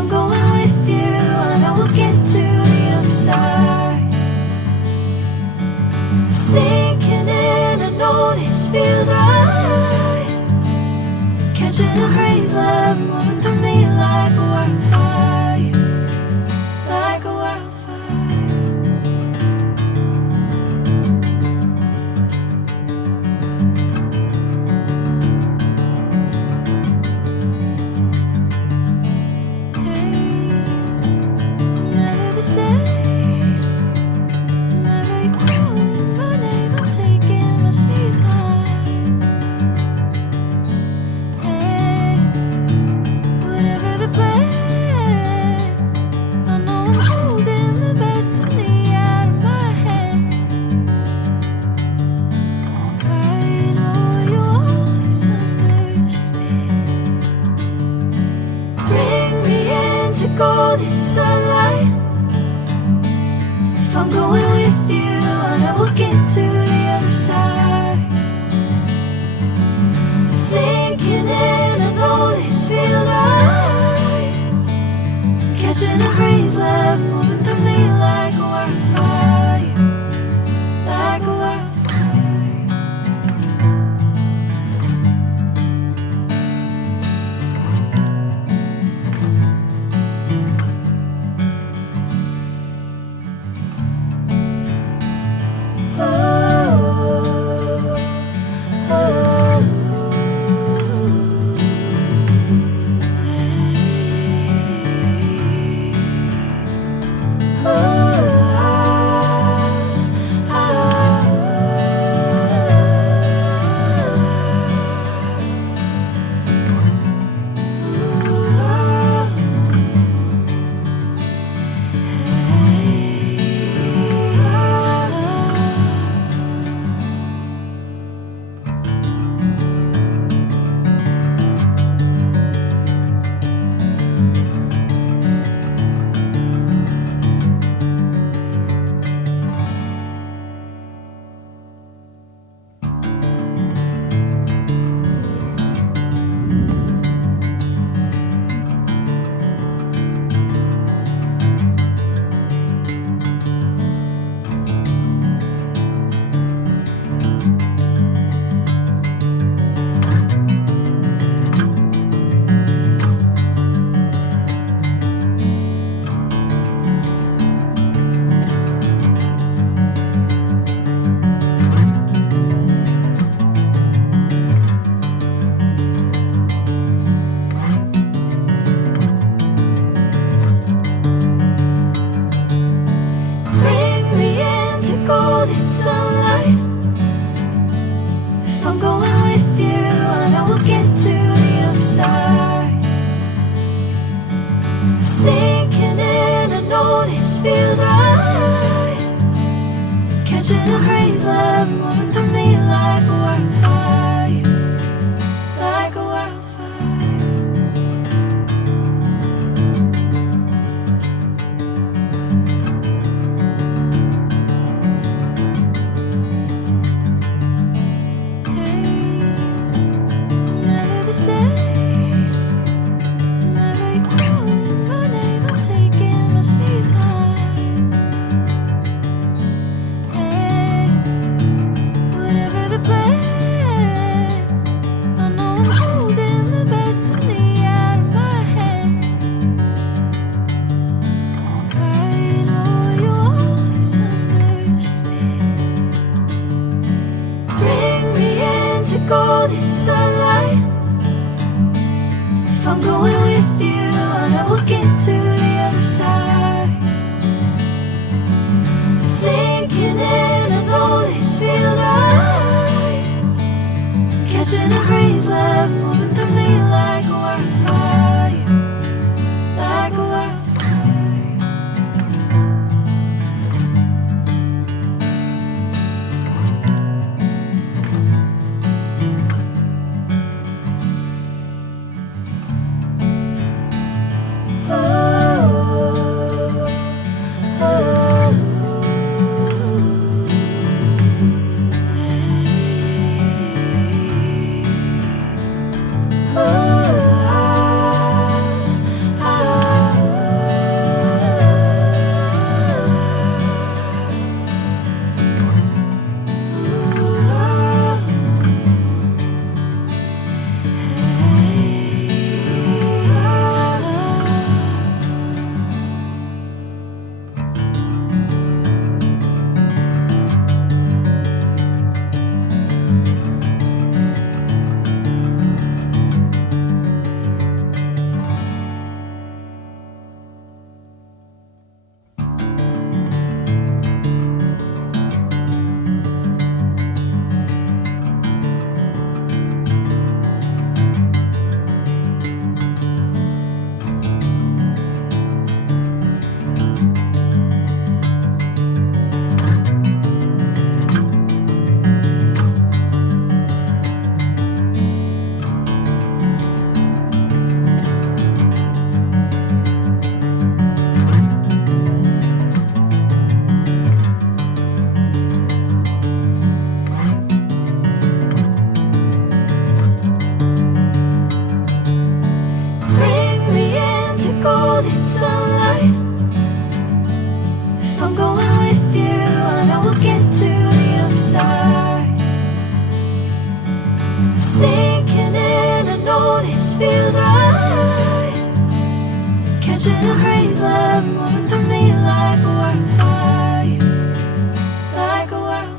I'm going with you, I know we'll get to the other side. Sinking in, I know this feels right. Catching a crazy love, moving through me like a wildfire, like a wildfire. Hey, I'm never the same. Whenever you're calling my name, I'm taking my sweet time. Hey, whatever the plan, I know I'm holding the best of me out of my hand. I know you always understand. Bring me into golden sunlight. If I'm going with you, I know we'll get to the other side. Sinking in, I know this feels right. Catching a crazy love, moving through me like a wildfire, like a wildfire. Bring me into golden sunlight. If I'm going with you, I know we'll get to the other side. Sinking in, I know this feels right. Catching a crazy love, moving through me like a wildfire, like a wildfire. Hey, I'm never the same. Whenever you're calling my name, I'm taking my sweet time. Hey, whatever the plan, golden sunlight. If I'm going with you, I know we'll get to the other side. Sinking in, I know this feels right. Catching a haze love moving through me like a wildfire, like a wildfire.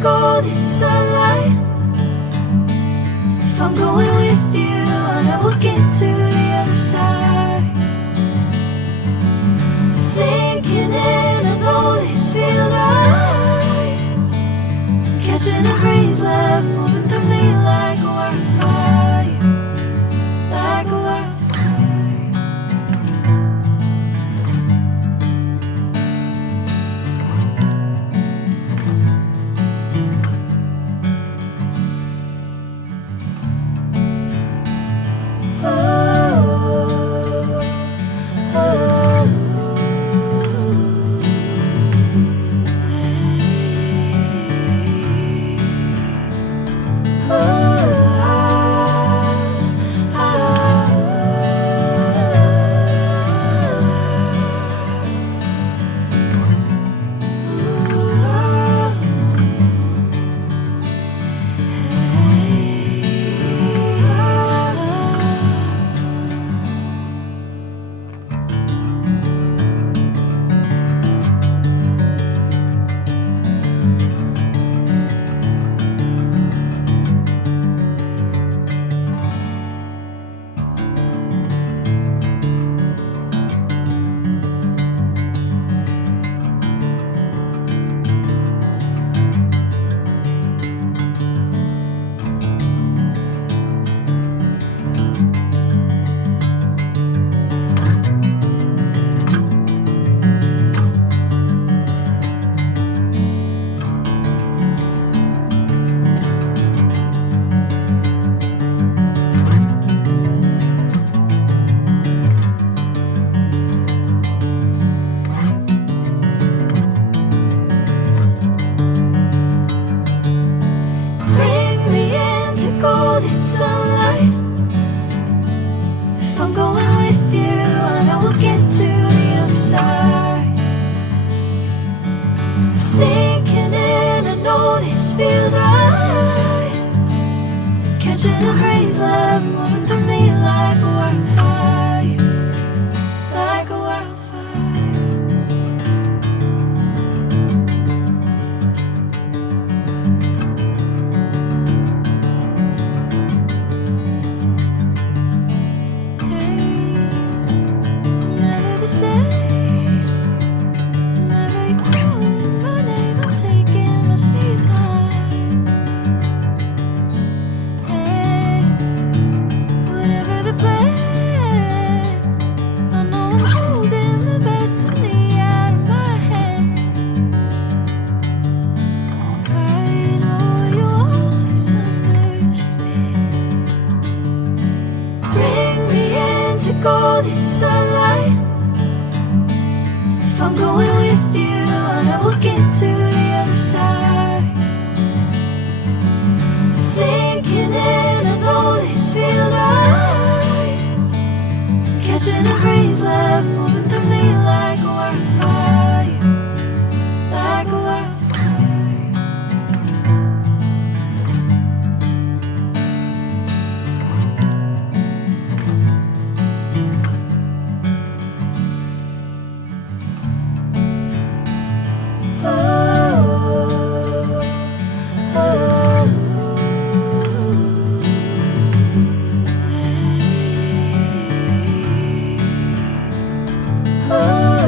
Golden sunlight. If I'm going with you, I know we'll get to the other side. Sinking in, I know this feels right. Catching a haze love moving through me like a wildfire, like a wildfire. Sinking in, I know this feels right. Catching a haze love moving through me like a wildfire, like a wildfire. Hey, I'm never the same. Golden sunlight. If I'm going with you, I know we'll get to the other side. Sinking in, I know this feels right. Catching a haze love moving through me like a wildfire, like a wildfire. Oh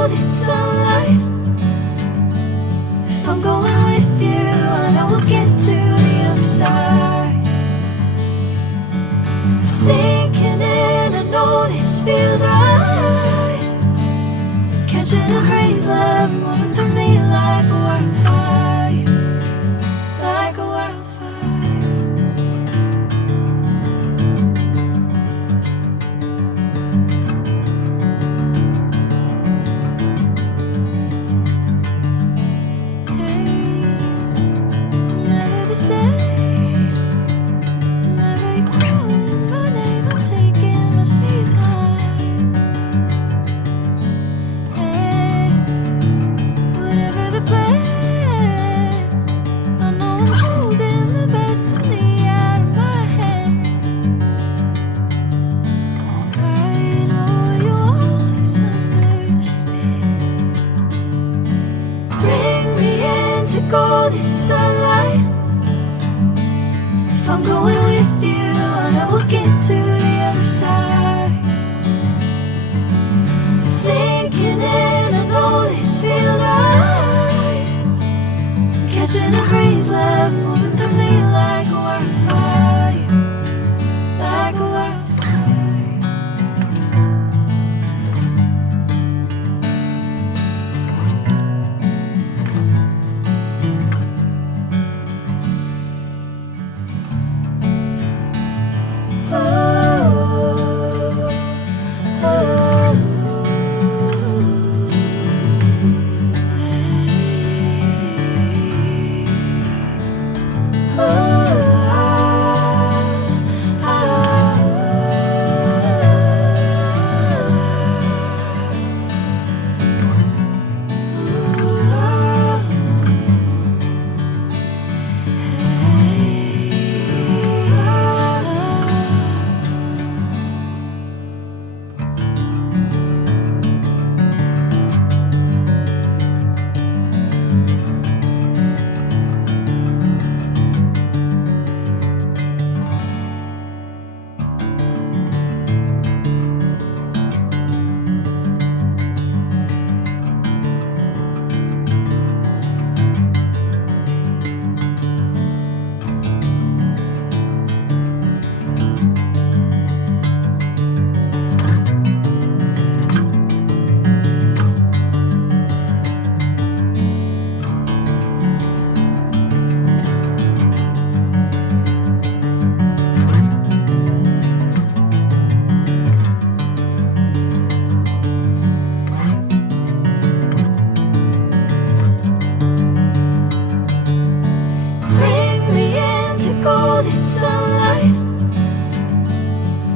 golden sunlight. If I'm going with you, I know we'll get to the other side. Sinking in, I know this feels right. Catching a breeze, love moving through me like a wildfire, like a wildfire. The same. Whenever you're calling my name, I'm taking my sweet time. Hey, whatever the plan, I know I'm holding the best of me out of my hand. I know you always understand. Bring me into golden sunlight. If I'm going with you, I know we'll get to the other side. Sinking in, I know this feels right. Catching a breeze, love moving through me like a wildfire, like a wildfire. Golden sunlight.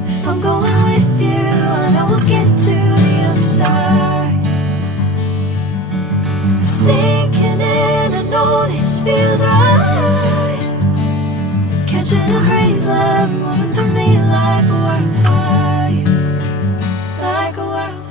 If I'm going with you, I know we'll get to the other side. Sinking in, I know this feels right. Catching a breeze, love moving through me like a wildfire, like a wildfire.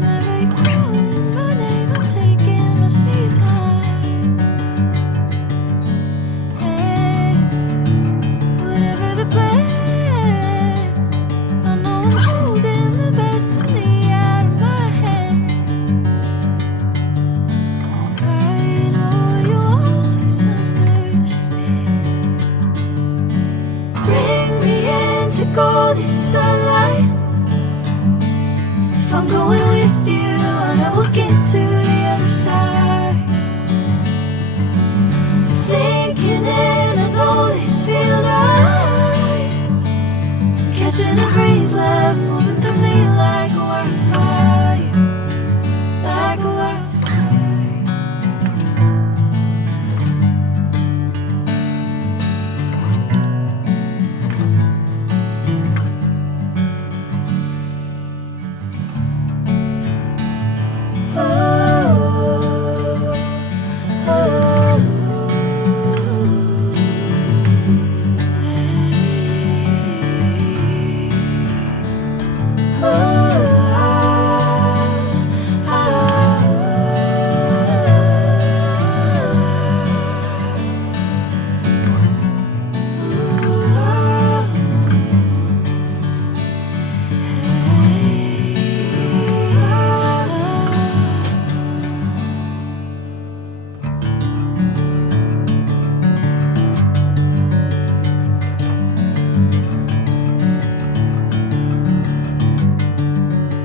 Whenever you're calling my name, I'm taking my sweet time. Hey, whatever the plan, I know I'm holding the best of me out of my hand. I know you always understand. Bring me into golden sunlight. If I'm going with you, I know we'll get to the other side. Sinking in, I know this feels right. Catching a breeze, love moving through me like a wildfire,